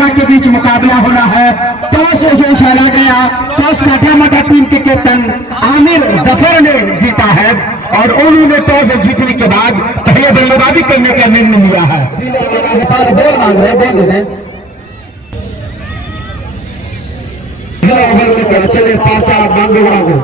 काठा के बीच मुकाबला होना है। टॉस उछाला गया, टॉस काठा मठा टीम के कैप्टन आमिर जफर ने जीता है और उन्होंने टॉस जीतने के बाद पहले बल्लेबाजी करने का निर्णय लिया है। ओवर लेकर चले पार्टा मांगोड़ा को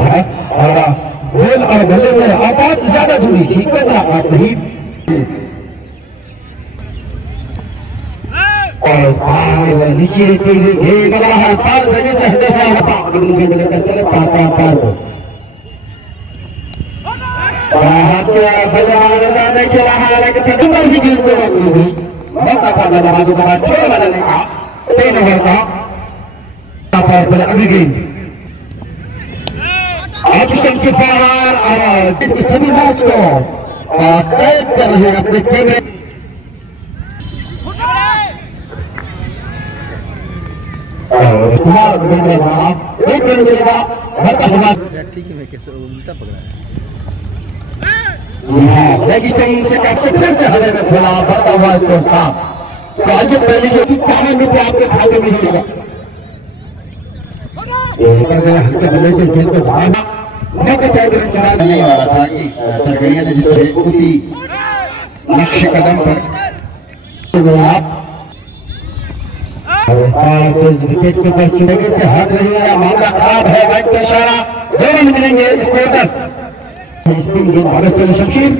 है और गोल और बल्ले में आपात ज्यादा दूरी थी, कतरा बात नहीं। और नीचे लग रहा है पार देने से हटे चले पार को बल्लेबाज ने खेला है लेकिन अंदर की गेंद को रोक ली गई। मौका था बल्लेबाजों के बाद छह बदलने का 3 ओवर का पर अगली गेंद ऑप्शन के पार और सभी मैच को कैद कर रहे हैं अपने कैमरे। कुमार एक रन मिलेगा बढ़ता हुआ। ठीक है, मैं कैसे उल्टा पकड़ा है। से फिर से हले में खोला बढ़ता हुआ इसको साफ। तो आगे पहले ये ₹51 आपके खाते में मिलेगा। हल्के बल्ले से गेंद को घुमाया चला देने वाला था कि चरगड़िया ने जिससे उसी नक्शे कदम पर विकेट के ऊपर चुनने से हट रही है। मामला खराब है, बैट का इशारा 2 रन मिलेंगे। स्कोर स्पिन गेंद भारत चले शमशीर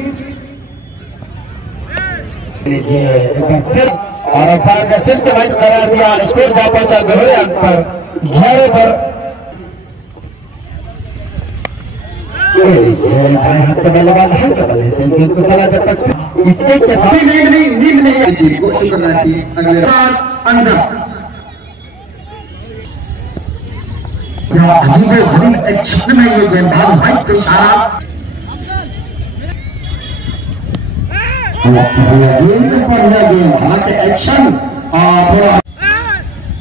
एक बार फिर और अंपायर ने फिर से वाइड करार दिया। स्कोर जा पहुंचा दोहरे अंक पर 11 पर। बल्लेबाज है बल्ले से गेंद को चला जब तक इस एक के साथ नींद नहीं कोशिश करना चाहिए। अगले अंदर अजीब एक्शन में ये गेंदबाज वाइड का इशारा एक्शन थोड़ा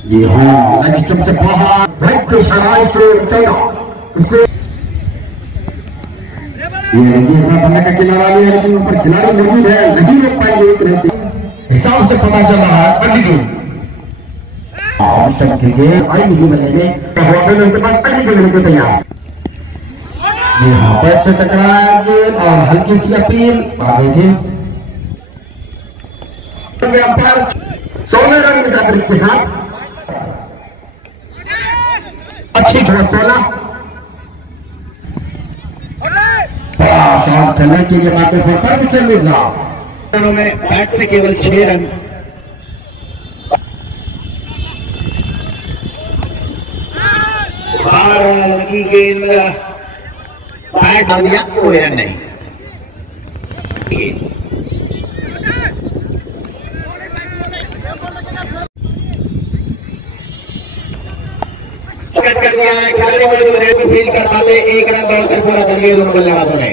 जी हाँ स्टंप से बाहर इसको बनने का किनारा है लेकिन ऊपर खिलाड़ी मौजूद है, नहीं रोक पाएंगे। एक तरह से हिसाब से पता चल रहा है अगली गेंद को तैयार। जी हाँ पैर से टकराएंगे और हल्की सी अपील आगे थे। अंपायर 16 रन के साथ के साथ अच्छी खेला शॉट खेलने के लिए बातें पर पिछले मिर्जा रनों में बैट से केवल 6 रन। लगी गेंद बैट डाल दिया, कोई रन नहीं। कर दिया है खिलाड़ी मौजूद है तो फील कर पाते 1 रन दौड़कर पूरा कर लिया दोनों बल्लेबाजों ने।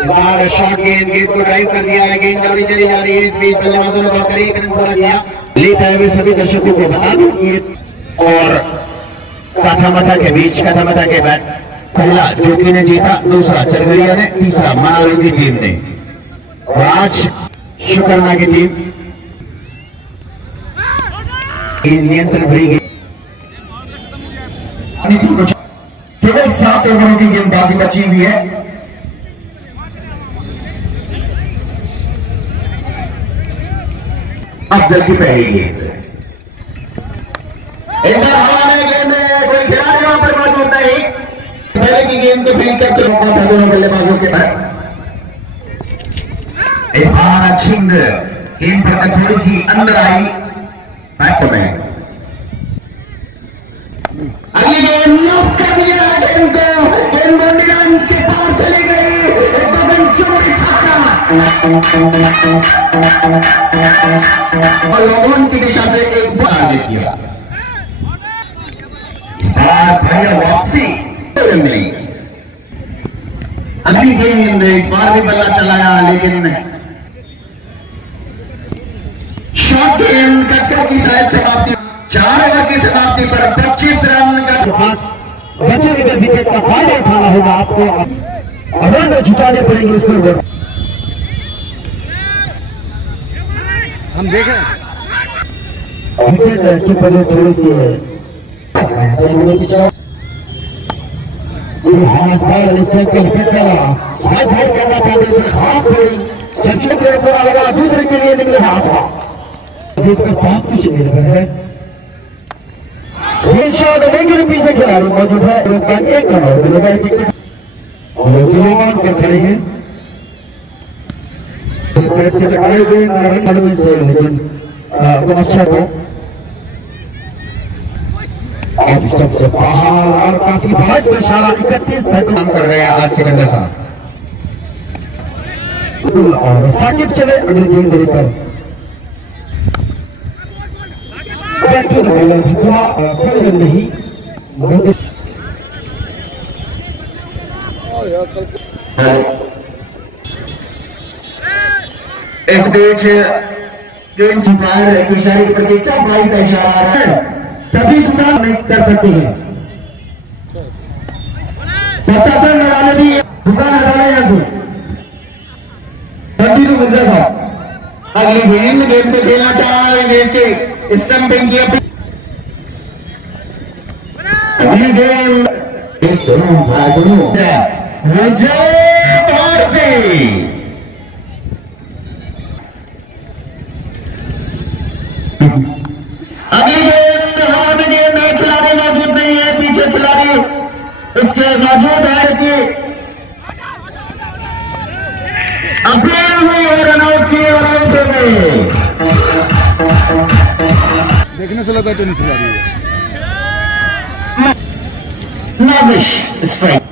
इस बार शॉर्ट गेंद को ड्राइव कर दिया है, गेंद दौड़ी चली जा रही है। इस बीच बल्लेबाजों ने दौड़कर 1 रन पूरा किया। लेता है वे सभी दर्शकों को बता दूं ये और काठामठा के बीच काठामठा के बैट पहला जोकी ने जीता, दूसरा चरगड़िया ने, तीसरा मनालू की टीम ने और आज शुकरना की टीम नियंत्रण भरी गई। केवल 7 ओवरों की गेंदबाजी बची हुई है। अफजल की पहली गेंद गेंद में कोई खिलाड़ी वहां पर मौजूद नहीं। पहले की गेंद को फील्ड करके रोका था दोनों बल्लेबाजों के पर। इस बार अच्छी गेंद पर थोड़ी सी अंदर आई बैट्समैन। अगली गेंद लॉक कर दिया गेंद को, गेंद बंदियान के पार चली गई। एकदम चौड़ी छक्का और लोगों की दिशा से एक बॉल आगे किया। बढ़िया वापसी नहीं। अगली गेंद इस बार भी बल्ला चलाया लेकिन शॉर्ट गेंद कटकर की शायद समाप्ति 4 ओवर की समाप्ति पर 25 रन का बचे हुए विकेट का फायदा उठाना होगा आपको। रन जुटाने पड़ेंगे स्कोर बोर्ड। हम देखें विकेट की वजह थोड़ी सी है। करना चाहते थे, खास पूरा होगा। दूसरे के लिए निकले जिसका पाप कुछ निर्भर है। लेकिन पीछे खिलाड़ी मौजूद है। एक रोमान कर खड़े हैं, लेकिन एकदम अच्छा था। अब सबसे बाहर और काफी बहुत इशारा 31 काम कर रहे हैं आज सिकंदर साहब। और साकिब चले अगली गेंद पर नहीं। इस बीच जो इंस्पायर की इशारे की प्रतीक्षा भाई का इशारा है, सभी दुकान नहीं कर सकती है। प्रशासन वाले भी दुकान हटाने यहाँ से कंटिन्यू मिल रहा था। अगली गेंद पे खेलना चाह रहे के स्टंपिंग की अपील। अगली गेंद विजय भारती। अगली गेंद हवा में गेंद है, खिलाड़ी मौजूद नहीं है, पीछे खिलाड़ी इसके मौजूद है कि अपील हुई और रनआउट की और आउट हो गए। देखने से लगता है टेनिस खिलाड़ी है। नाजिश स्ट्राइक।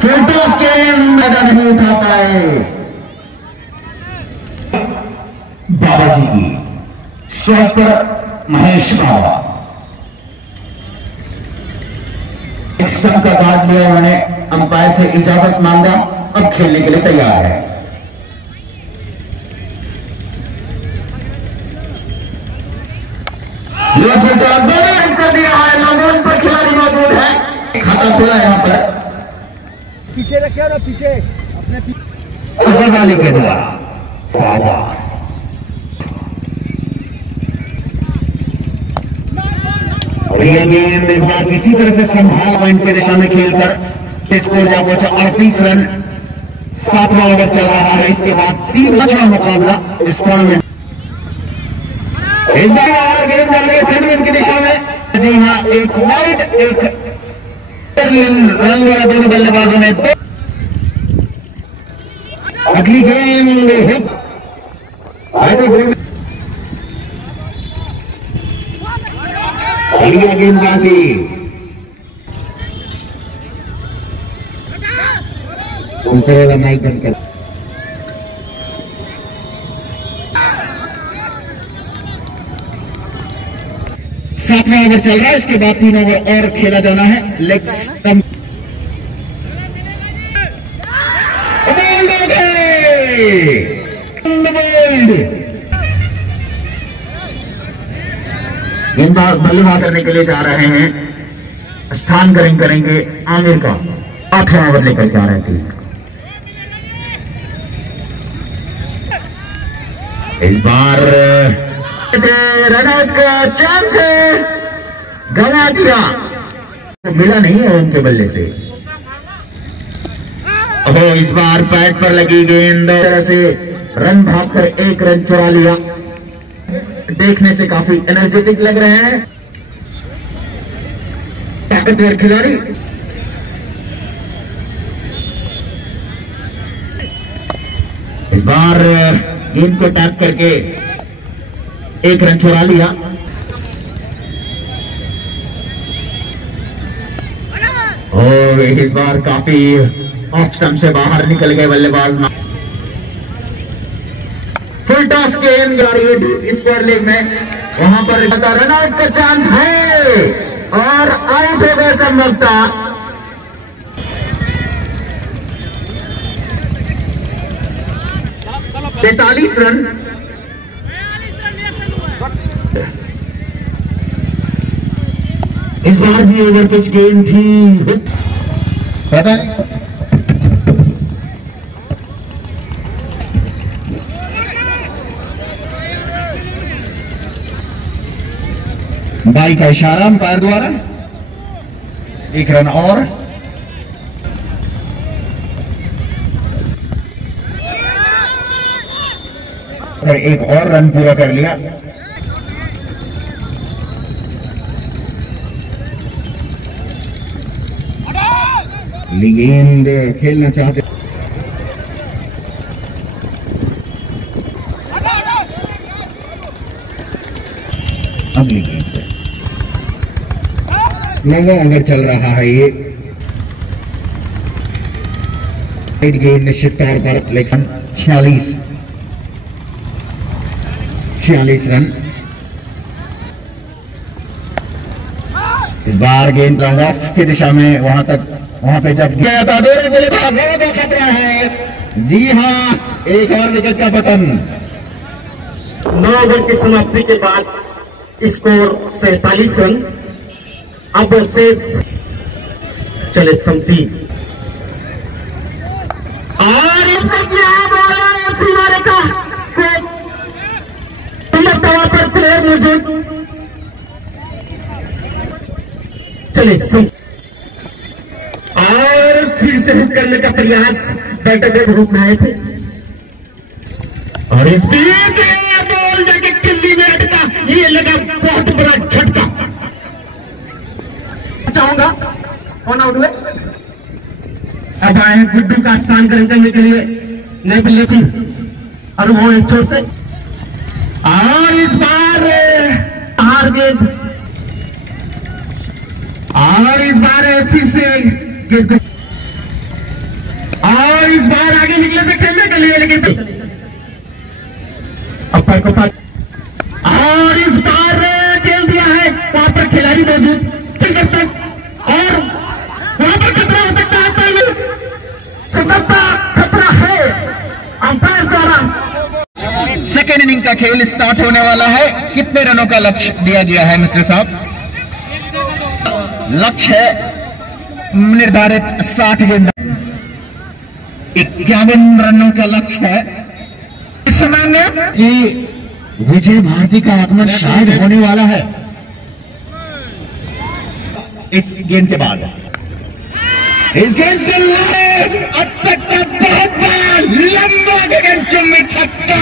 फोटोस के मजा नहीं उठाता है बाबा जी की स्वस्थ महेश बाबा। स्टंप का कार्ड लिया उन्होंने, अंपायर से इजाजत मांगा, अब खेलने के लिए तैयार है। कर दिया है, लॉन पर खिलाड़ी मौजूद है, खाता खुला है यहाँ पर। पीछे रखिए ना, पीछे अपने के द्वारा और यह गेंद इस बार किसी तरह से संभाल पॉइंट के दिशा में खेलकर स्कोर जा पहुंचा 38 रन। 7वां ओवर चल रहा है, इसके बाद 3वां मुकाबला इस टूर्नामेंट। इस बार गेंद जा रही है थर्ड की दिशा में। जी हाँ, एक वाइड एक रन लिया दोनों बल्लेबाजों ने। अगली गेंद हिट बढ़िया गेंदबाजी। करेगा माइक बंद कर। सातवां ओवर चल रहा है, इसके बाद 3 ओवर और खेला जाना है। लेग स्टंप गेंदबाज बल्लेबाज करने के लिए जा रहे हैं। स्थान करेंगे आमिर का। 8वां ओवर लेकर जा रहे थे। इस बार रनआउट का चांस है, गंवा दिया, तो मिला नहीं है उनके बल्ले से। ओहो, इस बार पैड पर लगी गेंद तरह से रन भागकर 1 रन चुरा लिया। देखने से काफी एनर्जेटिक लग रहे हैं ताकतवर खिलाड़ी। इस बार गेंद को टैप करके 1 रन चुरा लिया। और इस बार काफी ऑफ स्टंप से बाहर निकल गए बल्लेबाज। फुल टॉस गेंद जा रही है स्क्वायर लेग में, वहां पर रनआउट का चांस है और आउट हो गए संभवतः। 43 रन इस बार भी ओवर पिच गेंद थी, पता नहीं बाई का इशारा अंपायर द्वारा। एक रन और। एक और रन पूरा कर लिया। गेंद खेलना चाहते, अगली गेंद पे नवा ओवर चल रहा है। ये गेंद निश्चित तौर पर लेकिन 46 रन। इस बार गेंद लॉन्ग ऑफ की दिशा में वहां पे जब गया था 2 रन के लिए का खतरा है। जी हां, एक और विकेट का पतन। 9 ओवर की समाप्ति के बाद स्कोर 47 रन। अब शेष चले शमसी और इसमें क्या है सीमारे का तवा पर प्लेयर मौजूद। चले और फिर से हुक करने का प्रयास, बैटर को हुक में आए थे और इस बीच बॉल जाके किल्ली में अटका। ये लगा बहुत बड़ा झटका। चाहूंगा कौन आउट हुए। अब आए गुड्डू का स्थान करने के लिए नए बल्ले थी अनुभव एक छोर से और इस बार हार गेंद और इस बार फिर से गेंद और इस बार आगे निकले थे खेलने के लिए, लेकिन अपर को और इस बार खेल दिया है। वहां पर खिलाड़ी मौजूद तक और वहां पर खतरा हो सकता है। पहले सतर्कता खतरा है अंपायर द्वारा। सेकेंड इनिंग का खेल स्टार्ट होने वाला है। कितने रनों का लक्ष्य दिया गया है मिस्टर साहब? लक्ष्य है निर्धारित 60 गेंद, 51 रनों का लक्ष्य है। इस समय में ये विजय भारती का आगमन शायद होने वाला है इस गेंद के बाद। इस गेंद के लिए अब तक का बहुत बड़ा लंबा गगनचुंबी छक्का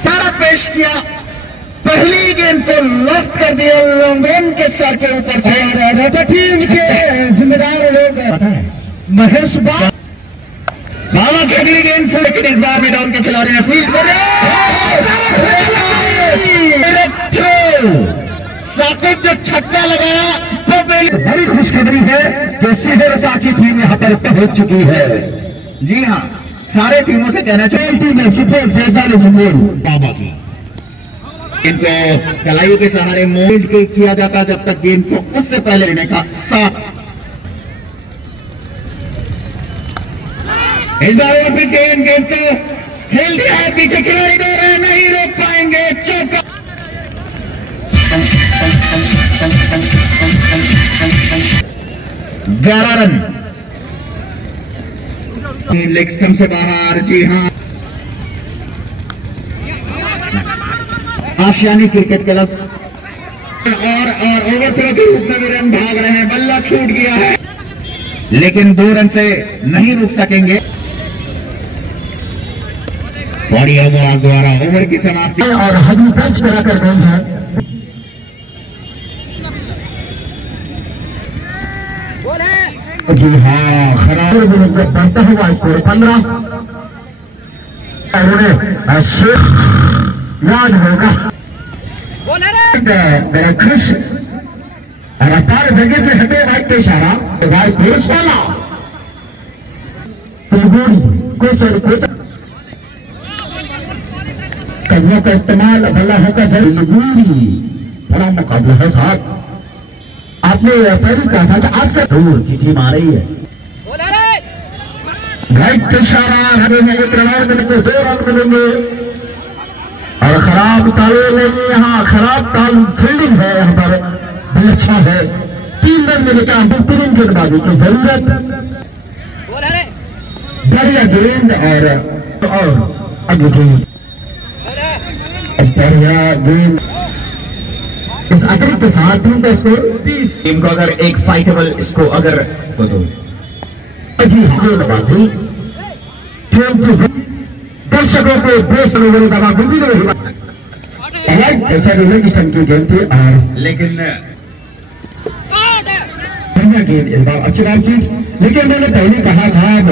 सारा पेश किया। पहली गेंद को लेफ्ट कर दिया लॉन्गॉन के सर के ऊपर से। टीम के जिम्मेदार लोग महेश बाबा की अगली गेंद से, लेकिन इस बार भी डाउन के खिलाड़ी ने फील्ड कर साकिब जो छक्का लगाया तो बड़ी खुशखबरी है जो सीधे साकी टीम यहाँ पर पहुंच चुकी है। जी हाँ, सारे टीमों से कहना चाहिए सुपर बाबा की इनको कलाई के सहारे मोल्ड किया जाता जब तक गेंद को उससे पहले लेने का साथ। इस बार वापिस गेंद को खेल दिया है, पीछे खिलाड़ी दो रहे नहीं रोक पाएंगे। चौका 11 रन लेग स्टंप से बाहर। जी हाँ, आशियानी क्रिकेट क्लब और ओवर थ्रो के रूप में भी रन भाग रहे हैं। बल्ला छूट गया है लेकिन 2 रन से नहीं रुक सकेंगे। बड़ी आवाज द्वारा ओवर की समाप्ति और हजू पंच करा कर गई है। जी हाँ, खराब बढ़ता हुआ स्कोर 15। याद होगा मेरा खुश रफ्तार जगह से हटे बाइक का इशारा पुरुष वाला कन्या का इस्तेमाल भला होगा जरूरी। बड़ा मुकाबला है साहब। आपने पहले कहा था कि आज का दूर की टीम आ रही है राइट पे इशारा, एक रन मिलेंगे, 2 रन मिलेंगे और खराब तालमेल नहीं, यहाँ खराब ताल फील्डिंग है, यहाँ पर भी अच्छा है। 3 रन मिले क्या बेहतरीन गेंदबाजी की जरूरत, बढ़िया गेंद और आगे गेंद, बढ़िया गेंद। इस अतिरिक्त 7 टीम का स्कोर 20। टीम को अगर एक फाइटेबल इसको अगर जी गेंदबाजी दर्शकों को 2 सरोवर दवा गुंदी नहीं ऐसा रिलेक्शन की गेंद थी और लेकिन बढ़िया गेंद इस बार अच्छी बात की, लेकिन मैंने पहले कहा साहब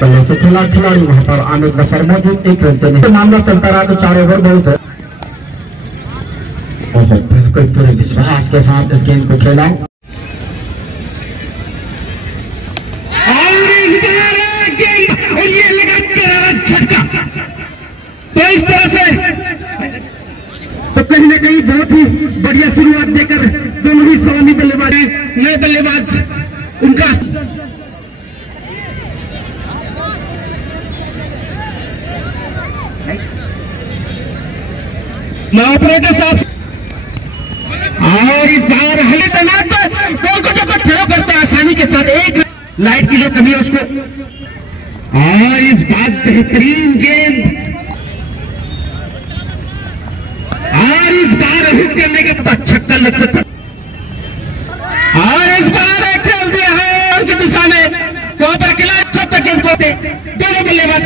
पहले से खिलाड़ी वहां पर आमिर जफर मौजूद, 1 रन से नहीं मामला चलता रहा तो 4 ओवर बहुत है। बिल्कुल पूरे विश्वास के साथ इस गेंद को खेला और ये लगा झटका। तो इस तरह से तो कहीं ना कहीं बहुत ही बढ़िया शुरुआत देकर दोनों ही सलामी बल्लेबाज नए बल्लेबाज उनका ऑपरेटर साहब और इस बार हले तैनात बॉल को जब खड़ा करता है आसानी के साथ, एक लाइट की जो कमी है उसको, और इस बार बेहतरीन गेंद और इस बार हुक करने के बाद छक्का लग सकता और इस बार खेल दिया है उनकी दिशा में, वहां पर खिलाड़ी सब तक गेंद को दोनों बल्लेबाज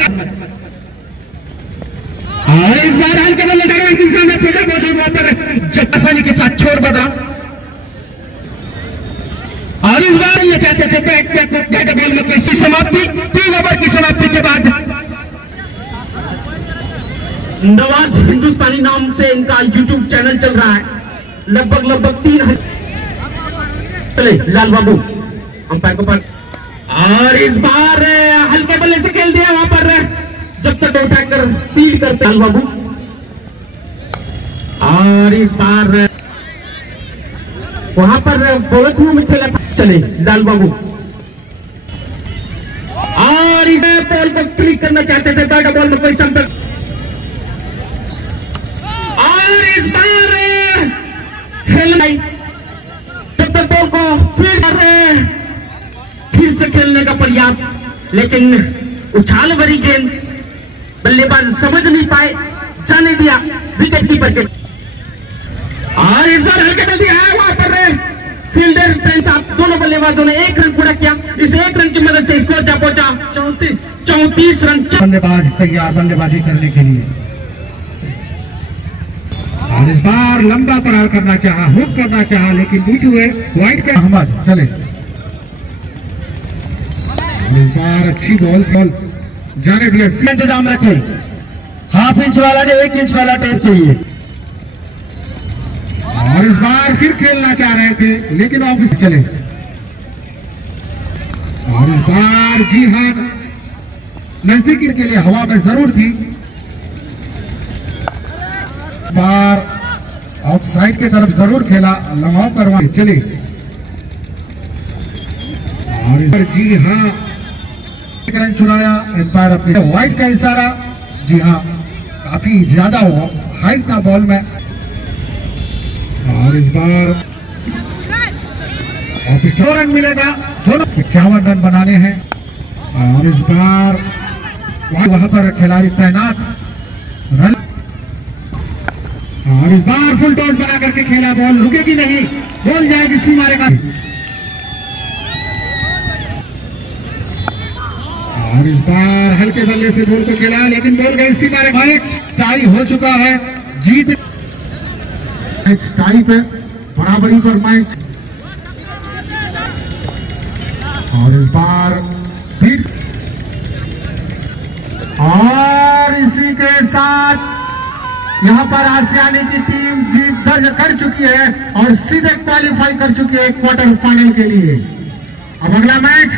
और इस बार हाल के बल्ले में छोटा मौजूद वहां पर जब आसानी के साथ छोड़ बदला और इस बार ये चाहते थे बैट बॉल में कोई समाप्ति, 3 ओवर की समाप्ति के बाद नवाज हिंदुस्तानी नाम से इनका यूट्यूब चैनल चल रहा है, लगभग 3 चले लाल बाबू अंपायर को पर और इस बार हल्के बल्ले से खेल दिया वहां पर जब तक उठाकर फील्ड करते लाल बाबू और इस बार वहां पर बहुत में खेला चले लाल बाबू और इस बॉल को क्लिक करना चाहते थे, बैट बॉल में कोई संपर्क और इस बार खेल नहीं जब तक बॉल को फील्ड कर रहे फिर से खेलने का प्रयास, लेकिन उछाल भरी गेंद बल्लेबाज समझ नहीं पाए, जाने दिया विकेट कीपर के और इस बार हल्के में दिया है वहां पर फील्डर साहब दोनों बल्लेबाजों ने 1 रन पूरा किया। इस 1 रन की मदद से स्कोर जा पहुंचा 34 रन। बल्लेबाज तैयार बल्लेबाजी करने के लिए और इस बार लंबा प्रहार करना चाहा, हुक करना चाहा, लेकिन बीच हुए वाइड के अहमद चले। इस बार अच्छी बॉल जाने दिया, इंतजाम रखे, हाफ इंच वाला ने 1 इंच वाला टेप चाहिए और इस बार फिर खेलना चाह रहे थे लेकिन ऑफिस चले और इस बार जी हां नजदीकी के लिए हवा में जरूर थी, बार ऑफ साइड की तरफ जरूर खेला, लगाव करवा चले और इस बार जी हां रन चुराया एम्पायर अपने वाइड का इशारा। जी हाँ काफी ज्यादा हाइट था बॉल में और इस बार 2 रन मिलेगा, दोनों 51 रन बनाने हैं और इस बार वहां पर खिलाड़ी तैनात रन और इस बार फुल टॉस बना करके खेला, बॉल रुकेगी नहीं, बॉल जाएगी सीमारे का और इस बार हल्के बल्ले से बॉल को खेला लेकिन बॉल गई सीमारे। मैच टाई हो चुका है, जीत मैच टाई पे बराबरी पर मैच और इस बार फिर और इसी के साथ यहां पर आसियानी की टीम जीत दर्ज कर चुकी है और सीधे क्वालिफाई कर चुकी है क्वार्टर फाइनल के लिए। अब अगला मैच